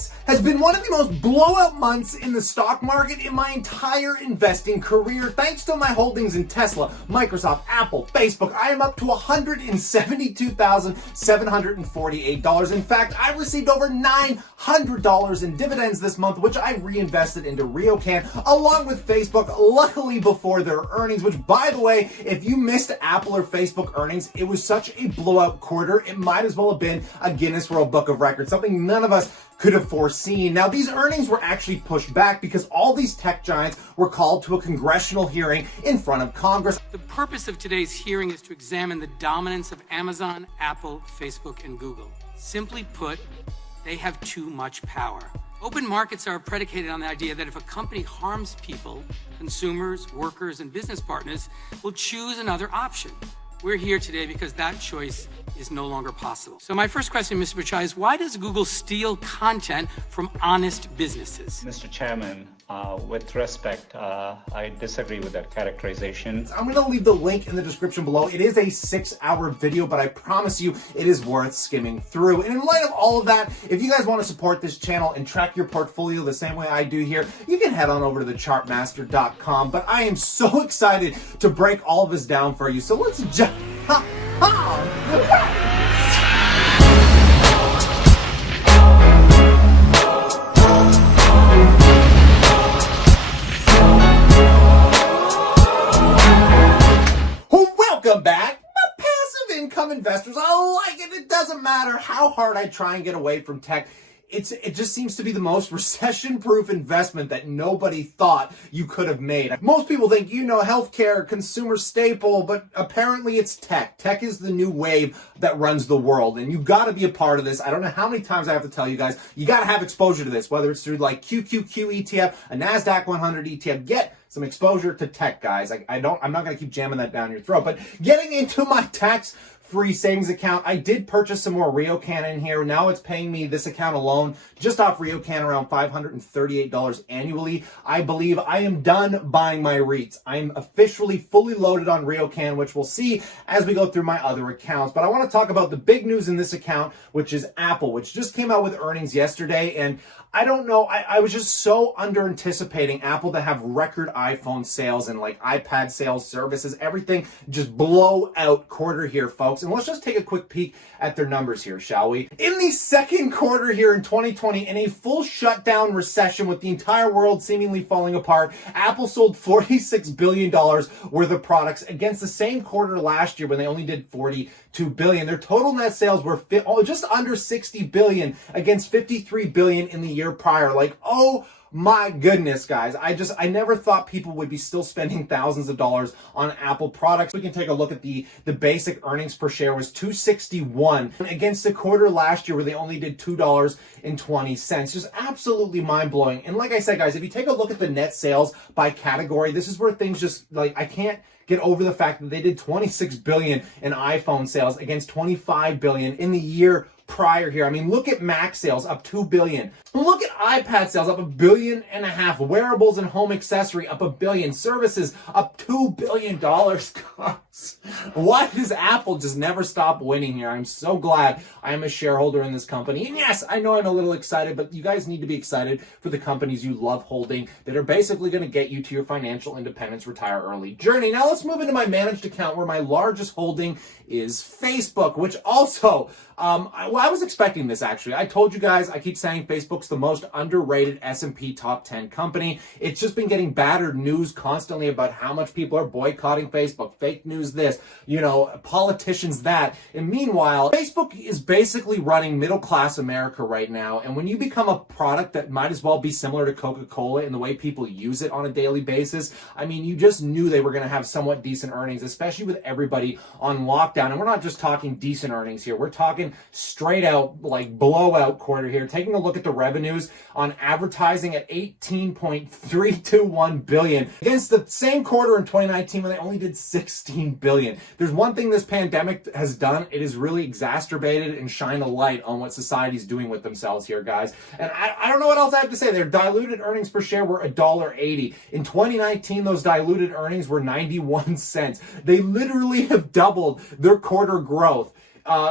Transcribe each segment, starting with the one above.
This has been one of the most blowout months in the stock market in my entire investing career. Thanks to my holdings in Tesla, Microsoft, Apple, Facebook, I am up to $172,748. In fact, I received over $900 in dividends this month, which I reinvested into RioCan along with Facebook, luckily before their earnings, which, by the way, if you missed Apple or Facebook earnings, it was such a blowout quarter, it might as well have been a Guinness World Book of Records, something none of us could have foreseen. Now, these earnings were actually pushed back because all these tech giants were called to a congressional hearing in front of Congress. The purpose of today's hearing is to examine the dominance of Amazon, Apple, Facebook, and Google. Simply put, they have too much power. Open markets are predicated on the idea that if a company harms people, consumers, workers, and business partners will choose another option. We're here today because that choice is no longer possible. So my first question, Mr. Pichai, is why does Google steal content from honest businesses? Mr. Chairman, with respect, I disagree with that characterization. I'm going to leave the link in the description below. It is a 6-hour video, but I promise you it is worth skimming through. And in light of all of that, if you guys want to support this channel and track your portfolio the same way I do here, you can head on over to thechartmaster.com. But I am so excited to break all of this down for you. So let's jump. Welcome back, passive income investors. I like it. It doesn't matter how hard I try and get away from tech. It just seems to be the most recession-proof investment that nobody thought you could have made. Most people think, healthcare, consumer staple, but apparently it's tech. Tech is the new wave that runs the world, and you've got to be a part of this. I don't know how many times I have to tell you guys, you got to have exposure to this, whether it's through like QQQ ETF, a NASDAQ 100 ETF. Get some exposure to tech, guys. I'm not going to keep jamming that down your throat, but getting into my tax-free savings account, I did purchase some more RioCan in here. Now it's paying me, this account alone, just off RioCan, around $538 annually. I believe I am done buying my REITs. I'm officially fully loaded on RioCan, which we'll see as we go through my other accounts. But I want to talk about the big news in this account, which is Apple, which just came out with earnings yesterday. And I don't know, I was just so under anticipating Apple to have record iPhone sales and like iPad sales, services, everything just blow out quarter here, folks. And let's just take a quick peek at their numbers here, shall we? In the second quarter here in 2020, in a full shutdown recession with the entire world seemingly falling apart, Apple sold $46 billion worth of products against the same quarter last year when they only did $42 billion. Their total net sales were just under $60 billion against $53 billion in the year prior. Like, oh my goodness, guys. I never thought people would be still spending thousands of dollars on Apple products. We can take a look at the basic earnings per share was $2.61 against the quarter last year where they only did $2.20. Just absolutely mind-blowing. And like I said, guys, if you take a look at the net sales by category, this is where things just, like, I can't get over the fact that they did $26 billion in iPhone sales against $25 billion in the year prior here. I mean, look at Mac sales up $2 billion. Look at iPad sales up $1.5 billion. Wearables and home accessory up $1 billion. Services up $2 billion. Why does Apple just never stop winning here? I'm so glad I am a shareholder in this company. And yes, I know I'm a little excited, but you guys need to be excited for the companies you love holding that are basically going to get you to your financial independence, retire early journey. Now let's move into my managed account where my largest holding is Facebook, which also, I was expecting this actually. I told you guys, I keep saying Facebook's the most underrated S&P top 10 company. It's just been getting battered news constantly about how much people are boycotting Facebook, fake news this, politicians that. And meanwhile, Facebook is basically running middle-class America right now. And when you become a product that might as well be similar to Coca-Cola in the way people use it on a daily basis, I mean, you just knew they were going to have somewhat decent earnings, especially with everybody on lockdown. And we're not just talking decent earnings here. We're talking straight out, like, blowout quarter here. Taking a look at the revenues on advertising at $18.321 billion against the same quarter in 2019 when they only did $16 billion. There's one thing this pandemic has done. It has really exacerbated and shined a light on what society's doing with themselves here, guys. And I don't know what else I have to say. Their diluted earnings per share were $1.80. In 2019, those diluted earnings were 91 cents. They literally have doubled their quarter growth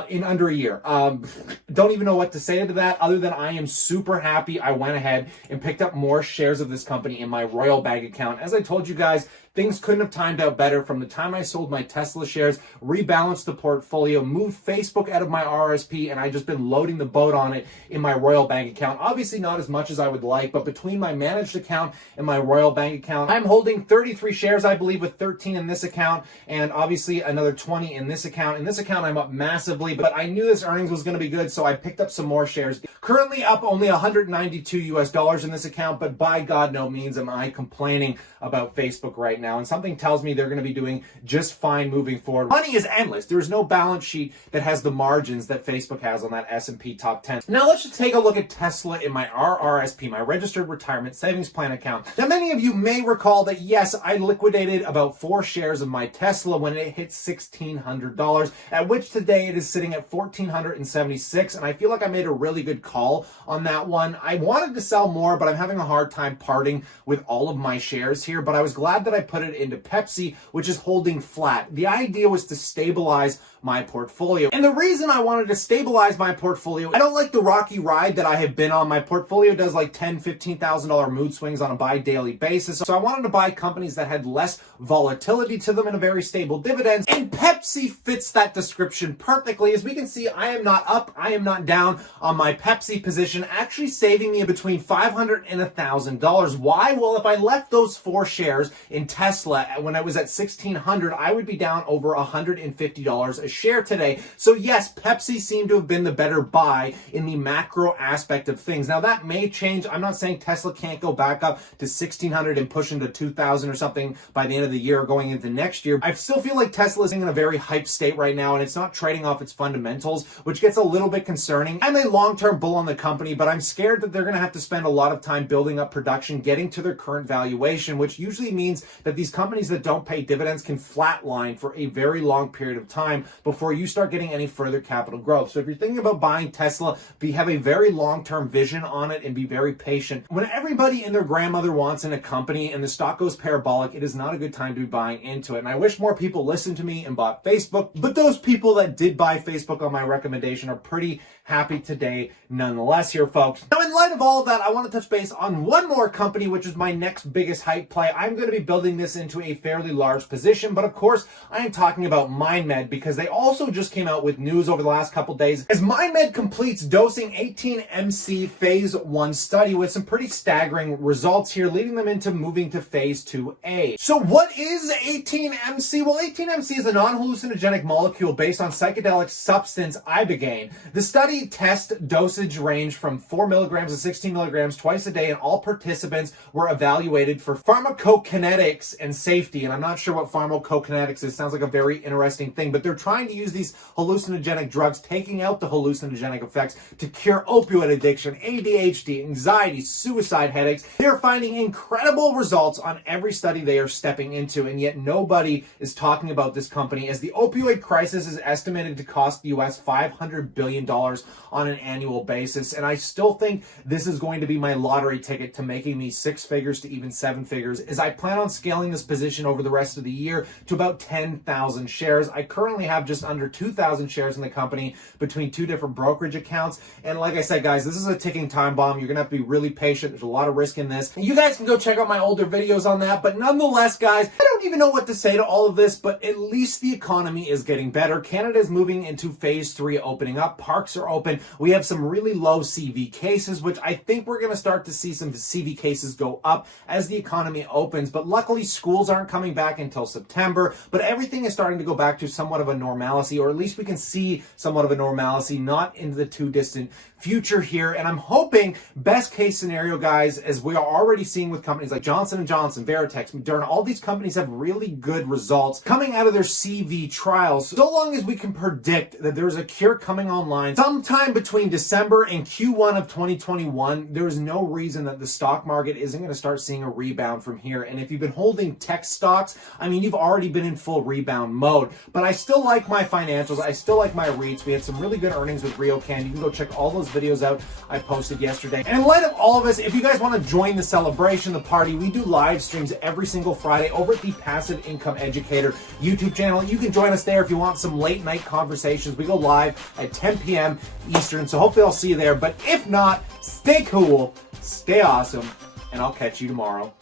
in under a year. Don't even know what to say to that other than I am super happy I went ahead and picked up more shares of this company in my Royal Bank account. As I told you guys, things couldn't have timed out better. From the time I sold my Tesla shares, rebalanced the portfolio, moved Facebook out of my RSP, and I just been loading the boat on it in my Royal Bank account. Obviously not as much as I would like, but between my managed account and my Royal Bank account, I'm holding 33 shares, I believe, with 13 in this account, and obviously another 20 in this account. In this account, I'm up massively, but I knew this earnings was going to be good, so I picked up some more shares. Currently up only $192 in this account, but by God, no means am I complaining about Facebook right now. And something tells me they're going to be doing just fine moving forward. Money is endless. There's no balance sheet that has the margins that Facebook has on that S&P top 10. Now let's just take a look at Tesla in my RRSP, my registered retirement savings plan account. Now many of you may recall that yes, I liquidated about 4 shares of my Tesla when it hit $1,600, at which today it is sitting at $1,476, and I feel like I made a really good call on that one. I wanted to sell more, but I'm having a hard time parting with all of my shares here, but I was glad that I put it into Pepsi, which is holding flat. The idea was to stabilize my portfolio. And the reason I wanted to stabilize my portfolio, I don't like the rocky ride that I have been on. My portfolio does like $10,000, $15,000 mood swings on a bi-daily basis. So I wanted to buy companies that had less volatility to them and a very stable dividends. And Pepsi fits that description perfectly. As we can see, I am not up, I am not down on my Pepsi position, actually saving me between $500 and $1,000. Why? Well, if I left those 4 shares in Tesla when I was at $1,600, I would be down over $150 a share today. So yes, Pepsi seemed to have been the better buy in the macro aspect of things. Now that may change. I'm not saying Tesla can't go back up to $1,600 and push into $2,000 or something by the end of the year or going into next year. I still feel like Tesla is in a very hype state right now, and it's not trading off its fundamentals, which gets a little bit concerning. I'm a long-term bull on the company, but I'm scared that they're going to have to spend a lot of time building up production, getting to their current valuation, which usually means that these companies that don't pay dividends can flatline for a very long period of time before you start getting any further capital growth. So if you're thinking about buying Tesla, have a very long-term vision on it and be very patient. When everybody and their grandmother wants in a company and the stock goes parabolic, it is not a good time to be buying into it. And I wish more people listened to me and bought Facebook, but those people that did buy Facebook on my recommendation are pretty happy today nonetheless here, folks. Now, in light of all of that, I want to touch base on one more company, which is my next biggest hype play. I'm going to be building this into a fairly large position, but of course, I am talking about MindMed because they also just came out with news over the last couple days as MindMed completes dosing 18MC phase 1 study with some pretty staggering results here, leading them into moving to phase 2A. So what is 18MC? Well, 18MC is a non-hallucinogenic molecule based on psychedelic substance ibogaine. The study test dosage range from 4 milligrams to 16 milligrams twice a day, and all participants were evaluated for pharmacokinetics and safety. And I'm not sure what pharmacokinetics is. Sounds like a very interesting thing, but they're trying to use these hallucinogenic drugs, taking out the hallucinogenic effects, to cure opioid addiction, ADHD, anxiety, suicide, headaches. They're finding incredible results on every study they are stepping into, and yet nobody is talking about this company, as the opioid crisis is estimated to cost the US $500 billion on an annual basis. And I still think this is going to be my lottery ticket to making me 6 figures to even 7 figures, as I plan on scaling this position over the rest of the year to about 10,000 shares. I currently have just under 2,000 shares in the company between 2 different brokerage accounts. And like I said, guys, this is a ticking time bomb. You're going to have to be really patient. There's a lot of risk in this. You guys can go check out my older videos on that. But nonetheless, guys, I don't even know what to say to all of this, but at least the economy is getting better. Canada is moving into phase 3, opening up. Parks are open. We have some really low CV cases, which I think we're going to start to see some CV cases go up as the economy opens. But luckily, schools aren't coming back until September. But everything is starting to go back to somewhat of a normalcy, or at least we can see somewhat of a normalcy, not into the too distant future here. And I'm hoping, best case scenario, guys, as we are already seeing with companies like Johnson & Johnson, Veritex, Moderna, all these companies have really good results coming out of their CV trials. So long as we can predict that there's a cure coming online sometime between December and Q1 of 2021, there is no reason that the stock market isn't going to start seeing a rebound from here. And if you've been holding tech stocks, I mean, you've already been in full rebound mode. But I still like my financials. I still like my REITs. We had some really good earnings with RioCan. You can go check all those videos out I posted yesterday. And in light of all of this, if you guys want to join the celebration, the party, we do live streams every single Friday over at the Passive Income Educator YouTube channel. You can join us there if you want some late night conversations. We go live at 10 p.m. Eastern, so hopefully I'll see you there. But if not, stay cool, stay awesome, and I'll catch you tomorrow.